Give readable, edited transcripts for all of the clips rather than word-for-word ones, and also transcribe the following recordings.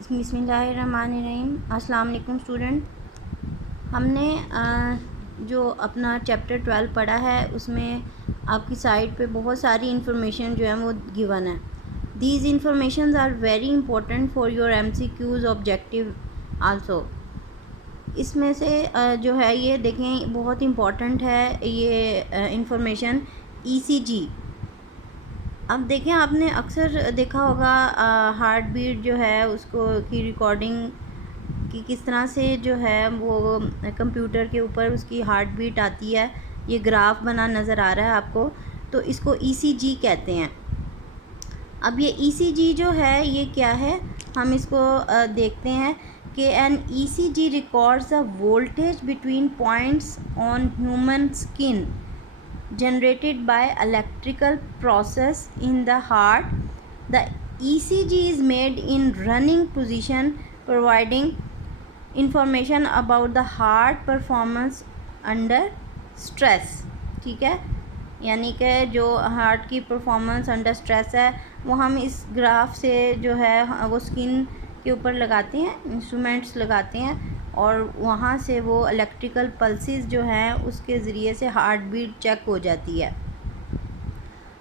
बिस्मिल्लाहिर्रहमानिर्रहीम। अस्सलाम वालेकुम स्टूडेंट। हमने जो अपना चैप्टर 12 पढ़ा है उसमें आपकी साइट पे बहुत सारी इन्फॉर्मेशन जो है वो गिवन है। These information are very important for your MCQs objective also. इसमें से जो है ये देखें बहुत इम्पॉर्टेंट है ये इंफॉर्मेशन ECG। अब देखें आपने अक्सर देखा होगा हार्ट बीट जो है उसको की रिकॉर्डिंग कि किस तरह से जो है वो कंप्यूटर के ऊपर उसकी हार्ट बीट आती है। ये ग्राफ बना नज़र आ रहा है आपको, तो इसको ECG कहते हैं। अब ये ECG जो है ये क्या है, हम इसको देखते हैं कि an ECG records the voltage between points on human skin generated by electrical process in the heart. The ECG is made in running position, providing information about the heart performance under stress। ठीक है, यानी कि जो heart की performance under stress है वो हम इस ग्राफ से जो है वो स्किन के ऊपर लगाते हैं, इंस्ट्रूमेंट्स लगाते हैं और वहाँ से वो इलेक्ट्रिकल पल्सेस जो हैं उसके ज़रिए से हार्ट बीट चेक हो जाती है।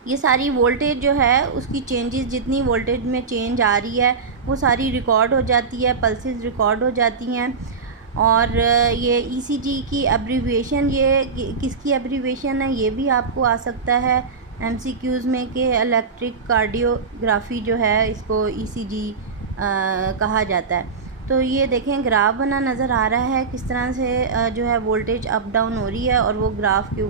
ये सारी वोल्टेज जो है उसकी चेंजेस, जितनी वोल्टेज में चेंज आ रही है वो सारी रिकॉर्ड हो जाती है, पल्सेस रिकॉर्ड हो जाती हैं। और ये ECG की एब्रीविएशन, ये किसकी एब्रीविएशन है ये भी आपको आ सकता है MCQs में कि इलेक्ट्रिक कार्डियोग्राफी जो है इसको ECG कहा जाता है। तो ये देखें ग्राफ बना नज़र आ रहा है किस तरह से जो है वोल्टेज अप डाउन हो रही है और वो ग्राफ के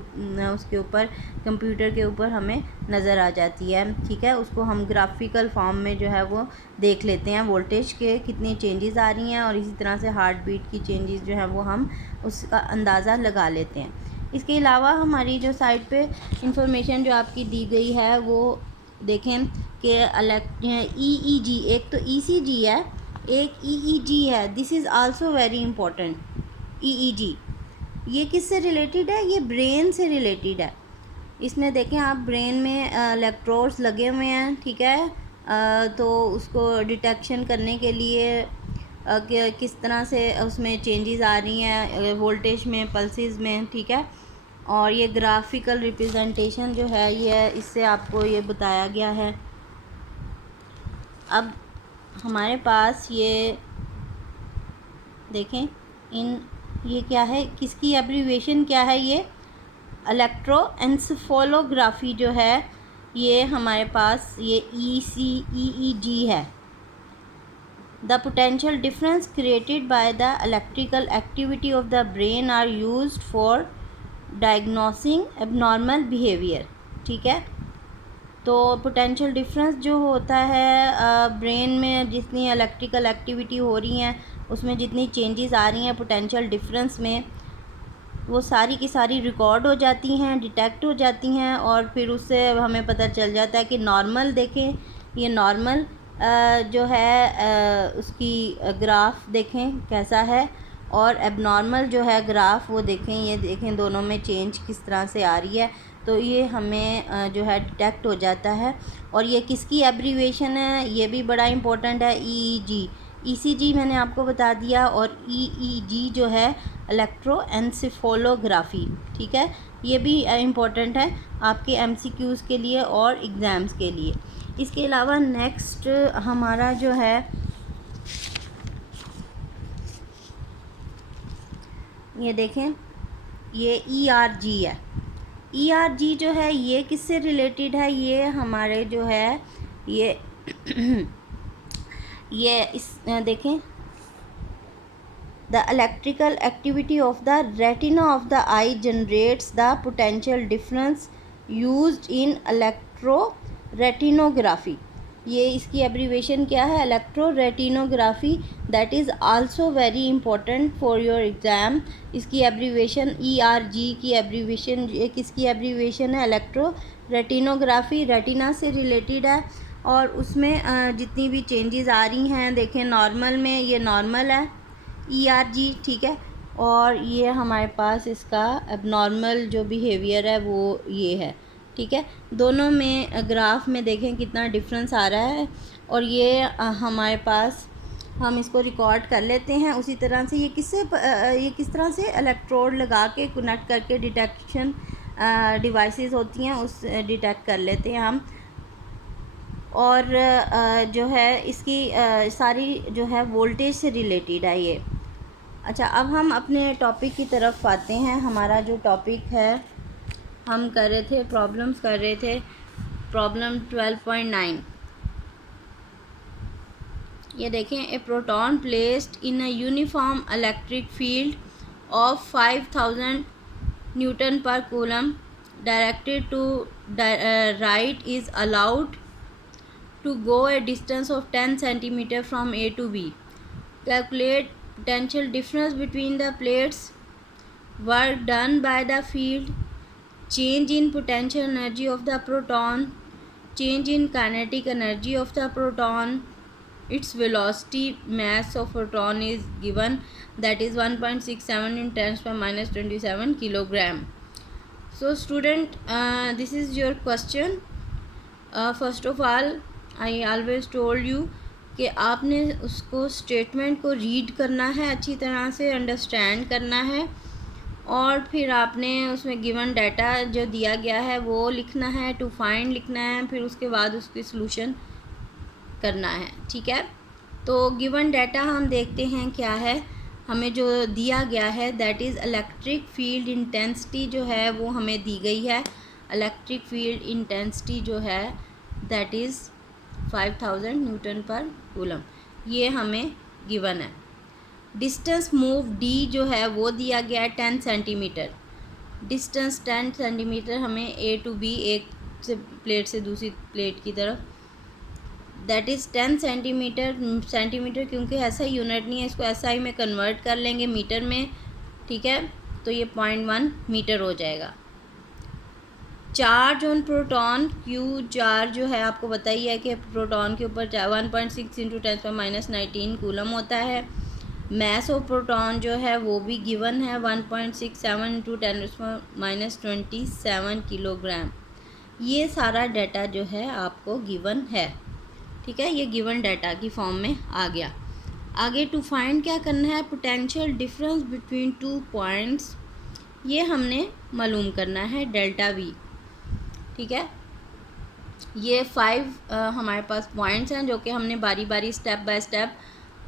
उसके ऊपर कंप्यूटर के ऊपर हमें नज़र आ जाती है। ठीक है, उसको हम ग्राफिकल फॉर्म में जो है वो देख लेते हैं, वोल्टेज के कितनी चेंजेस आ रही हैं और इसी तरह से हार्ट बीट की चेंजेस जो है वो हम उसका अंदाज़ा लगा लेते हैं। इसके अलावा हमारी जो साइट पे इंफॉर्मेशन जो आपकी दी गई है वो देखें कि EEG, एक तो ECG है, एक EEG है। This is also very important. EEG ये किससे रिलेटेड है, ये ब्रेन से रिलेटेड है। इसमें देखें आप ब्रेन में इलेक्ट्रोड्स लगे हुए हैं। ठीक है, तो उसको डिटेक्शन करने के लिए कि किस तरह से उसमें चेंजेस आ रही हैं वोल्टेज में, पल्सेस में। ठीक है, और ये ग्राफिकल रिप्रेजेंटेशन जो है ये इससे आपको ये बताया गया है। अब हमारे पास ये देखें ये क्या है, किसकी एब्रीविएशन क्या है, ये इलेक्ट्रोएन्सेफेलोग्राफी जो है ये हमारे पास ये EEG है। The potential difference created by the electrical activity of the brain are used for diagnosing abnormal behaviour. ठीक है, तो पोटेंशियल डिफरेंस जो होता है ब्रेन में जितनी इलेक्ट्रिकल एक्टिविटी हो रही हैं उसमें जितनी चेंजेस आ रही हैं पोटेंशियल डिफरेंस में, वो सारी की सारी रिकॉर्ड हो जाती हैं, डिटेक्ट हो जाती हैं और फिर उससे हमें पता चल जाता है कि नॉर्मल देखें, ये नॉर्मल जो है उसकी ग्राफ देखें कैसा है और एबनॉर्मल जो है ग्राफ वो देखें, ये देखें दोनों में चेंज किस तरह से आ रही है। तो ये हमें जो है डिटेक्ट हो जाता है। और ये किसकी एब्रीविएशन है ये भी बड़ा इम्पोर्टेंट है, ECG मैंने आपको बता दिया। और EEG जो है इलेक्ट्रोएन्सेफेलोग्राफी। ठीक है, ये भी इम्पोर्टेंट है आपके MCQs के लिए और एग्ज़ाम्स के लिए। इसके अलावा नेक्स्ट हमारा जो है ये देखें ये ERG है। ERG जो है ये किससे रिलेटेड है, ये हमारे जो है ये ये इस देखें the electrical activity of the retina of the eye generates the potential difference used in electroretinography. ये इसकी एब्रीवेशन क्या है, electroretinography. That is also very important for your exam. इसकी एब्रीवेशन ERG की एब्रीवेशन, ये किसकी abbreviation है, electroretinography, retina से रिलेटेड है। और उसमें जितनी भी चेंजेस आ रही हैं देखें, नॉर्मल में ये नॉर्मल है ERG। ठीक है, और ये हमारे पास इसका एबनॉर्मल जो बिहेवियर है वो ये है। ठीक है, दोनों में ग्राफ में देखें कितना डिफरेंस आ रहा है। और ये हमारे पास हम इसको रिकॉर्ड कर लेते हैं। उसी तरह से ये किस तरह से इलेक्ट्रोड लगा के कनेक्ट करके डिटेक्शन डिवाइसेस होती हैं उस डिटेक्ट कर लेते हैं हम। और जो है इसकी सारी जो है वोल्टेज से रिलेटेड है ये। अच्छा, अब हम अपने टॉपिक की तरफ आते हैं। हमारा जो टॉपिक है, हम कर रहे थे प्रॉब्लम्स कर रहे थे, प्रॉब्लम 12.9। ये देखें, a proton placed in a uniform electric field of 5000 newton per coulomb directed to right is allowed to go a distance of 10 centimeter from A to B. Calculate potential difference between the plates. Work done by the field. Change in potential energy of the proton. Change in kinetic energy of the proton. Its velocity mass of proton is given, that is 1.67 in 10⁻⁻27 kilogram. So student, this is your question. First of all, I always told you कि आपने उसको statement को read करना है, अच्छी तरह से understand करना है, और फिर आपने उसमें गिवन डाटा जो दिया गया है वो लिखना है, टू फाइंड लिखना है, फिर उसके बाद उसकी सॉल्यूशन करना है। ठीक है, तो गिवन डाटा हम देखते हैं क्या है। हमें जो दिया गया है that is electric field intensity जो है वो हमें दी गई है। इलेक्ट्रिक फील्ड इंटेंसिटी जो है that is 5000 newton per coulomb, ये हमें गिवन है। डिस्टेंस मूव डी जो है वो दिया गया है 10 सेंटीमीटर। डिस्टेंस 10 सेंटीमीटर हमें ए टू बी, एक से प्लेट से दूसरी प्लेट की तरफ, दैट इज़ 10 सेंटीमीटर। सेंटीमीटर क्योंकि ऐसा यूनिट नहीं है, इसको SI में कन्वर्ट कर लेंगे मीटर में। ठीक है, तो ये 0.1 मीटर हो जाएगा। Charge on proton Q, charge जो है आपको बताइए है कि प्रोटॉन के ऊपर 1.6 इंटू 10⁻⁻19 कूलम होता है। मैस ऑफ प्रोटॉन जो है वो भी गिवन है 1.67 इंटू 10⁻27 किलोग्राम। ये सारा डाटा जो है आपको गिवन है। ठीक है, ये गिवन डाटा की फॉर्म में आ गया। आगे टू फाइंड क्या करना है, पोटेंशियल डिफरेंस बिटवीन 2 पॉइंट्स, ये हमने मालूम करना है, डेल्टा वी। ठीक है, ये 5 हमारे पास पॉइंट्स हैं जो कि हमने बारी बारी स्टेप बाय स्टेप,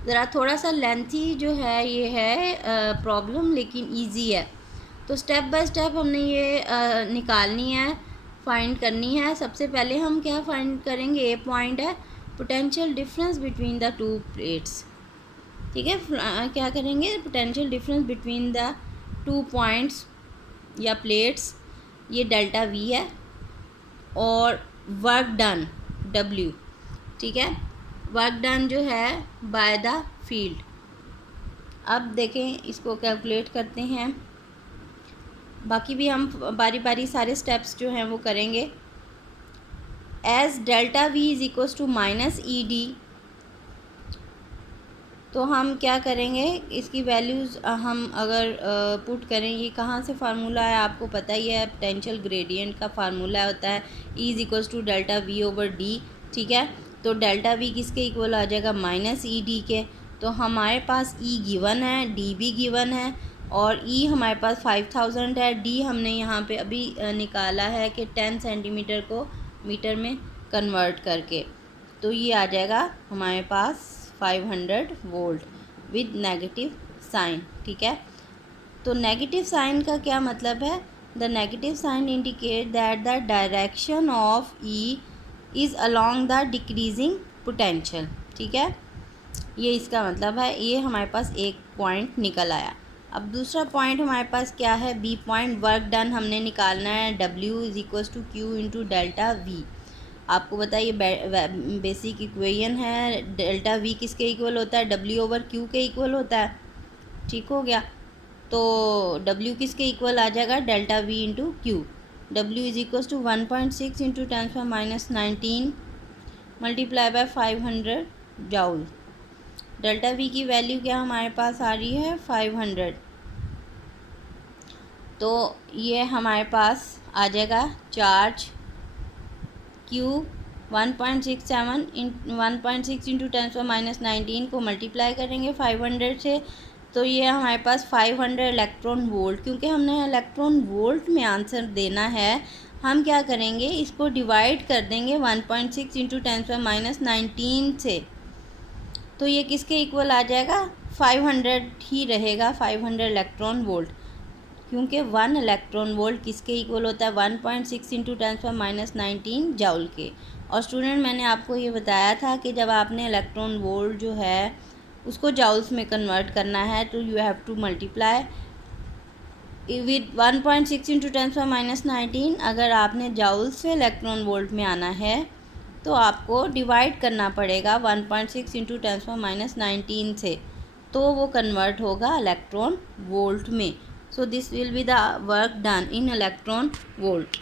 ज़रा थोड़ा सा लेंथी जो है ये है प्रॉब्लम, लेकिन इजी है। तो स्टेप बाय स्टेप हमने ये निकालनी है, फाइंड करनी है। सबसे पहले हम क्या फाइंड करेंगे, ए पॉइंट है, potential difference between the 2 plates. ठीक है, क्या करेंगे, potential difference between the 2 points या प्लेट्स, ये डेल्टा वी है, और वर्क डन W। ठीक है, वर्क डन जो है बाय द फील्ड। अब देखें, इसको कैलकुलेट करते हैं। बाकी भी हम बारी बारी सारे स्टेप्स जो हैं वो करेंगे। As delta V is equals to -ED, तो हम क्या करेंगे, इसकी वैल्यूज़ हम अगर पुट करें, ये कहाँ से फार्मूला है आपको पता ही है, पोटेंशियल ग्रेडियंट का फार्मूला होता है E is equals to delta V over D. ठीक है, तो डेल्टा वी किसके इक्वल आ जाएगा, -ED के। तो हमारे पास E गिवन है, D भी गिवन है, और E हमारे पास 5000 है, D हमने यहाँ पे अभी निकाला है कि 10 सेंटीमीटर को मीटर में कन्वर्ट करके, तो ये आ जाएगा हमारे पास 500 वोल्ट विद नेगेटिव साइन। ठीक है, तो नेगेटिव साइन का क्या मतलब है, the negative sign indicate that the direction of E is along the decreasing potential. ठीक है, ये इसका मतलब है। ये हमारे पास एक पॉइंट निकल आया। अब दूसरा पॉइंट हमारे पास क्या है, बी पॉइंट, वर्क डन हमने निकालना है, W is equals to Q into delta V. आपको बताइए बेसिक इक्वेशन है, डेल्टा वी किसके इक्वल होता है, W ओवर Q के इक्वल होता है। ठीक हो गया, तो W किसके इक्वल आ जाएगा, delta V into Q। W is equal to 1.6 into 10⁻⁻19 multiply by 500 joule. Delta V की वैल्यू क्या हमारे पास आ रही है, 500। तो ये हमारे पास आ जाएगा चार्ज Q 1.6 इंटू 10⁻⁻19 को मल्टीप्लाई करेंगे 500 से, तो ये हमारे पास 500 इलेक्ट्रॉन वोल्ट। क्योंकि हमने इलेक्ट्रॉन वोल्ट में आंसर देना है, हम क्या करेंगे, इसको डिवाइड कर देंगे 1.6 इंटू 10⁻⁻19 से। तो ये किसके इक्वल आ जाएगा, 500 ही रहेगा, 500 इलेक्ट्रॉन वोल्ट। क्योंकि 1 इलेक्ट्रॉन वोल्ट किसके इक्वल होता है, 1.6 इंटू 10⁻⁻19 जाउल के। और स्टूडेंट, मैंने आपको ये बताया था कि जब आपने इलेक्ट्रॉन वोल्ट जो है उसको जाउल्स में कन्वर्ट करना है, तो you have to multiply with 1.6 into 10⁻⁻19। अगर आपने जाउल्स से इलेक्ट्रॉन वोल्ट में आना है तो आपको डिवाइड करना पड़ेगा 1.6 इंटू 10⁻⁻19 से, तो वो कन्वर्ट होगा इलेक्ट्रॉन वोल्ट में। So this will be the work done in electron volt.